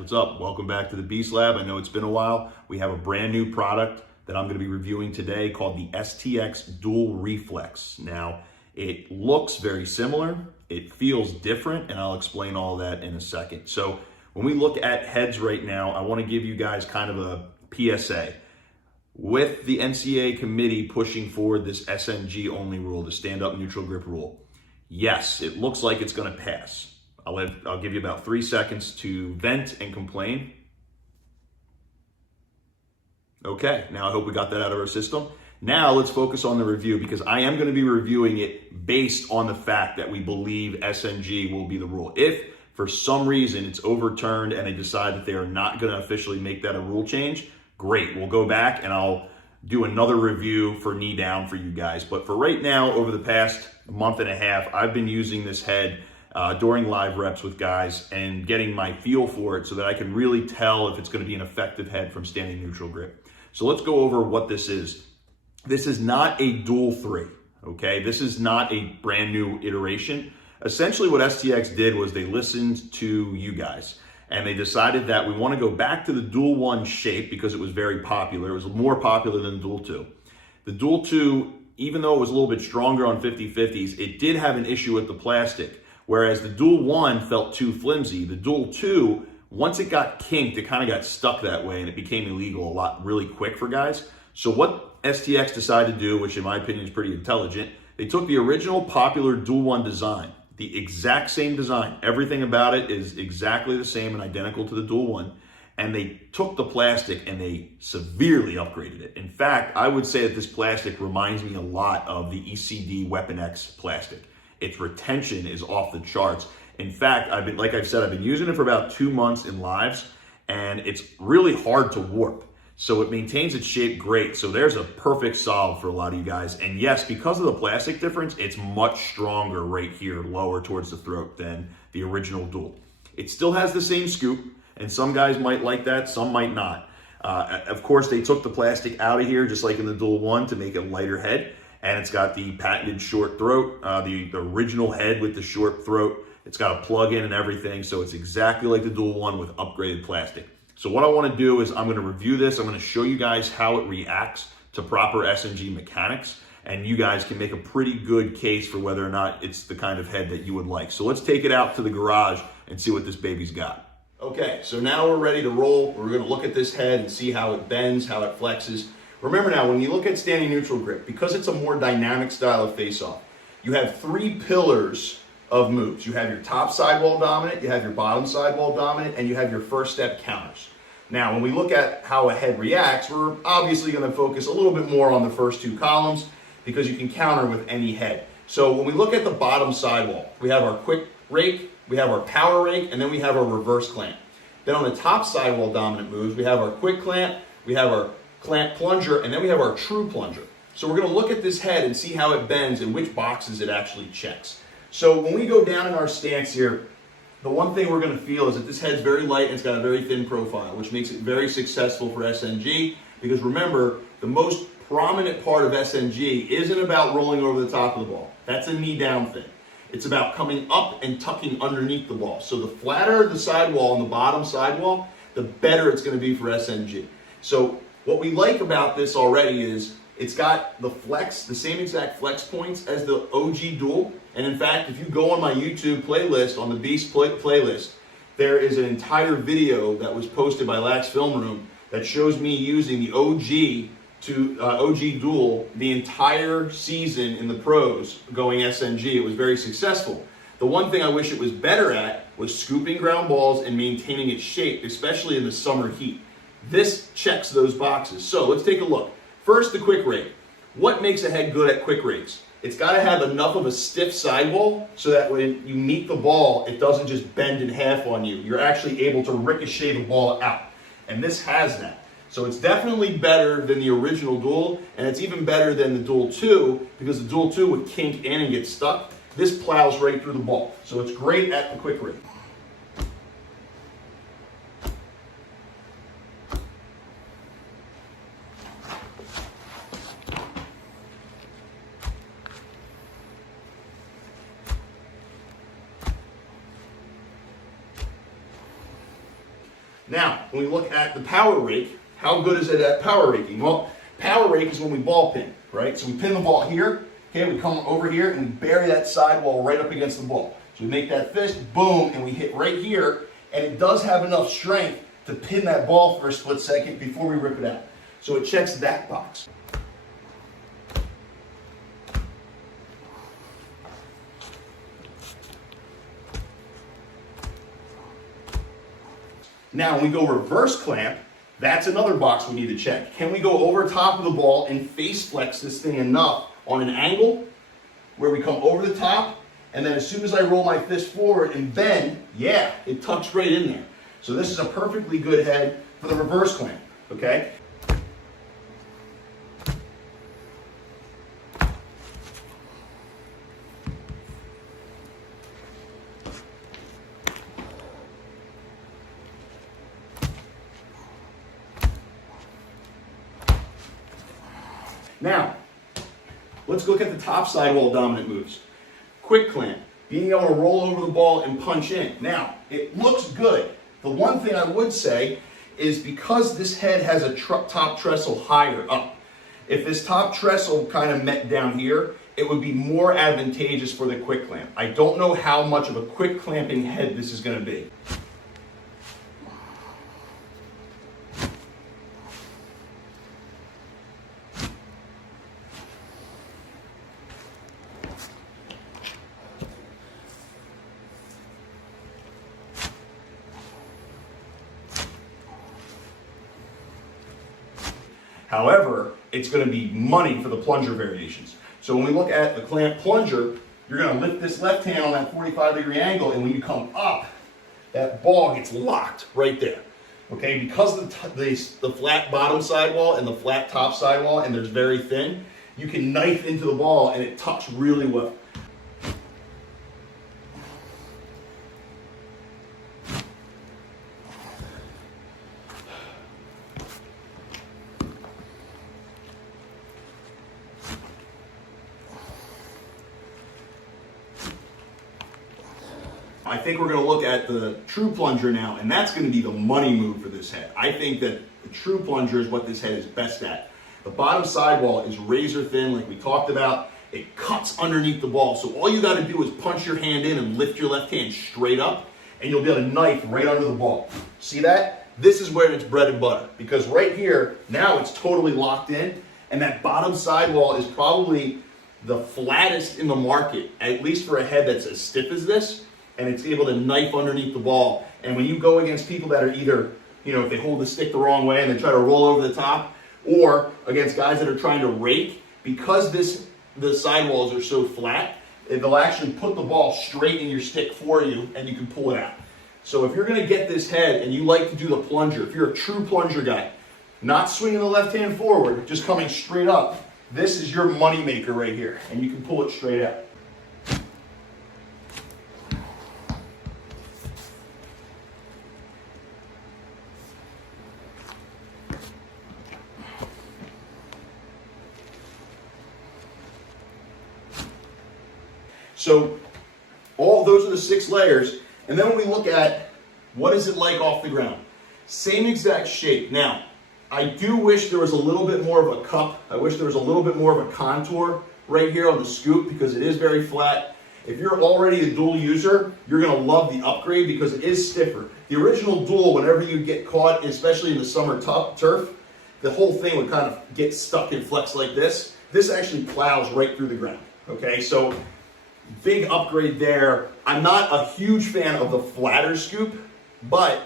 what's up? Welcome back to the Beast Lab. I know it's been a while. We have a brand new product that I'm going to be reviewing today called the STX Duel Reflex. Now, it looks very similar, it feels different, and I'll explain all that in a second. So when we look at heads right now, I want to give you guys kind of a PSA. With the NCAA committee pushing forward this SNG only rule, the stand-up neutral grip rule, yes, it looks like it's going to pass. I'll give you about 3 seconds to vent and complain. Okay, now I hope we got that out of our system. Now let's focus on the review, because I am going to be reviewing it based on the fact that we believe SNG will be the rule. If for some reason it's overturned and they decide that they are not going to officially make that a rule change, great. We'll go back and I'll do another review for knee down for you guys. But for right now, over the past month and a half, I've been using this head during live reps with guys and getting my feel for it so that I can really tell if it's going to be an effective head from standing neutral grip. So let's go over what this is. This is not a Duel 3, okay? This is not a brand new iteration. Essentially what STX did was they listened to you guys and they decided that we want to go back to the Duel 1 shape because it was very popular. It was more popular than Duel 2. The Duel 2, even though it was a little bit stronger on 50/50s, it did have an issue with the plastic. Whereas the Duel 1 felt too flimsy. The Duel 2, once it got kinked, it kind of got stuck that way and it became illegal really quick for guys. So what STX decided to do, which in my opinion is pretty intelligent, they took the original popular Duel 1 design, the exact same design. Everything about it is exactly the same and identical to the Duel 1. And they took the plastic and they severely upgraded it. In fact, I would say that this plastic reminds me a lot of the ECD Weapon X plastic. Its retention is off the charts. In fact, like I've said, I've been using it for about 2 months in lives, and it's really hard to warp. So it maintains its shape great. So there's a perfect solve for a lot of you guys. And yes, because of the plastic difference, it's much stronger right here, lower towards the throat than the original Duel. It still has the same scoop, and some guys might like that, some might not. Of course, they took the plastic out of here, just like in the Duel 1, to make a lighter head. And it's got the patented short throat, the original head with the short throat. It's got a plug-in and everything, so it's exactly like the Duel 1 with upgraded plastic. So what I want to do is I'm going to review this. I'm going to show you guys how it reacts to proper SNG mechanics, and you guys can make a pretty good case for whether or not it's the kind of head that you would like. So let's take it out to the garage and see what this baby's got. Okay, so now we're ready to roll. We're going to look at this head and see how it bends, how it flexes. Remember now, when you look at standing neutral grip, because it's a more dynamic style of face-off, you have 3 pillars of moves. You have your top sidewall dominant, you have your bottom sidewall dominant, and you have your first step counters. Now, when we look at how a head reacts, we're obviously going to focus a little bit more on the first 2 columns because you can counter with any head. So when we look at the bottom sidewall, we have our quick rake, we have our power rake, and then we have our reverse clamp. Then on the top sidewall dominant moves, we have our quick clamp, we have our clamp plunger, and then we have our true plunger. So we're going to look at this head and see how it bends and which boxes it actually checks. So when we go down in our stance here, the one thing we're going to feel is that this head's very light and it's got a very thin profile, which makes it very successful for SNG, because remember, the most prominent part of SNG isn't about rolling over the top of the ball. That's a knee down thing. It's about coming up and tucking underneath the ball. So the flatter the sidewall and the bottom sidewall, the better it's going to be for SNG. So what we like about this already is it's got the flex, the same exact flex points as the OG Duel. And in fact, if you go on my YouTube playlist, on the Beast playlist, there is an entire video that was posted by Lax Film Room that shows me using the OG Duel the entire season in the pros going SNG. It was very successful. The one thing I wish it was better at was scooping ground balls and maintaining its shape, especially in the summer heat. This checks those boxes. So let's take a look. First, the quick rake. What makes a head good at quick rakes? It's got to have enough of a stiff sidewall so that when you meet the ball, it doesn't just bend in half on you. You're actually able to ricochet the ball out. And this has that. So it's definitely better than the original Duel, and it's even better than the Duel 2, because the Duel 2 would kink in and get stuck. This plows right through the ball. So it's great at the quick rake. Now, when we look at the power rake, how good is it at power raking? Well, power rake is when we ball pin, right? So we pin the ball here, okay, we come over here and we bury that sidewall right up against the ball. So we make that fist, boom, and we hit right here, and it does have enough strength to pin that ball for a split second before we rip it out. So it checks that box. Now, when we go reverse clamp, that's another box we need to check. Can we go over top of the ball and face flex this thing enough on an angle where we come over the top, and then as soon as I roll my fist forward and bend, yeah, it tucks right in there. So this is a perfectly good head for the reverse clamp, okay? Now, let's look at the top sidewall dominant moves. Quick clamp, being able to roll over the ball and punch in. Now, it looks good. The one thing I would say is because this head has a top trestle higher up, if this top trestle kind of met down here, it would be more advantageous for the quick clamp. I don't know how much of a quick clamping head this is going to be. However, it's going to be money for the plunger variations. So when we look at the clamp plunger, you're going to lift this left hand on that 45-degree angle, and when you come up, that ball gets locked right there. Okay, because of the flat bottom sidewall and the flat top sidewall, and there's very thin, you can knife into the ball and it tucks really well. I think we're going to look at the true plunger now, and that's going to be the money move for this head. I think that the true plunger is what this head is best at. The bottom sidewall is razor thin, like we talked about. It cuts underneath the ball, so all you got to do is punch your hand in and lift your left hand straight up, and you'll be able to knife right under the ball. See that? This is where it's bread and butter, because right here, now it's totally locked in, and that bottom sidewall is probably the flattest in the market, at least for a head that's as stiff as this. And it's able to knife underneath the ball. And when you go against people that are either, if they hold the stick the wrong way and they try to roll over the top, or against guys that are trying to rake, because the sidewalls are so flat, they'll actually put the ball straight in your stick for you, and you can pull it out. So if you're going to get this head and you like to do the plunger, if you're a true plunger guy, not swinging the left hand forward, just coming straight up, this is your money maker right here, and you can pull it straight out. So all those are the 6 layers. And then when we look at what is it like off the ground, same exact shape. Now, I do wish there was a little bit more of a cup. I wish there was a little bit more of a contour right here on the scoop because it is very flat. If you're already a dual user, you're going to love the upgrade because it is stiffer. The original dual, whenever you get caught, especially in the summer turf, the whole thing would kind of get stuck in flex like this. This actually plows right through the ground. Okay, so big upgrade there. I'm not a huge fan of the flatter scoop, but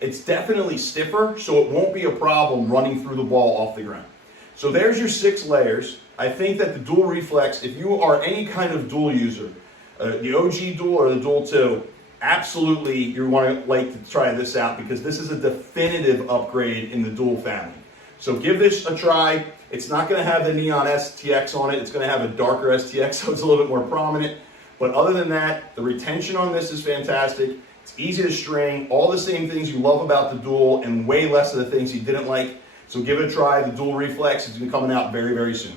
it's definitely stiffer, so it won't be a problem running through the ball off the ground. So there's your 6 layers. I think that the Duel Reflex, if you are any kind of dual user, the OG Duel or the Duel 2, absolutely you want to like to try this out because this is a definitive upgrade in the Duel family. So give this a try. It's not going to have the neon STX on it. It's going to have a darker STX, so it's a little bit more prominent. But other than that, the retention on this is fantastic. It's easy to string, all the same things you love about the Duel and way less of the things you didn't like. So give it a try. The Duel Reflex is going to be coming out very, very soon.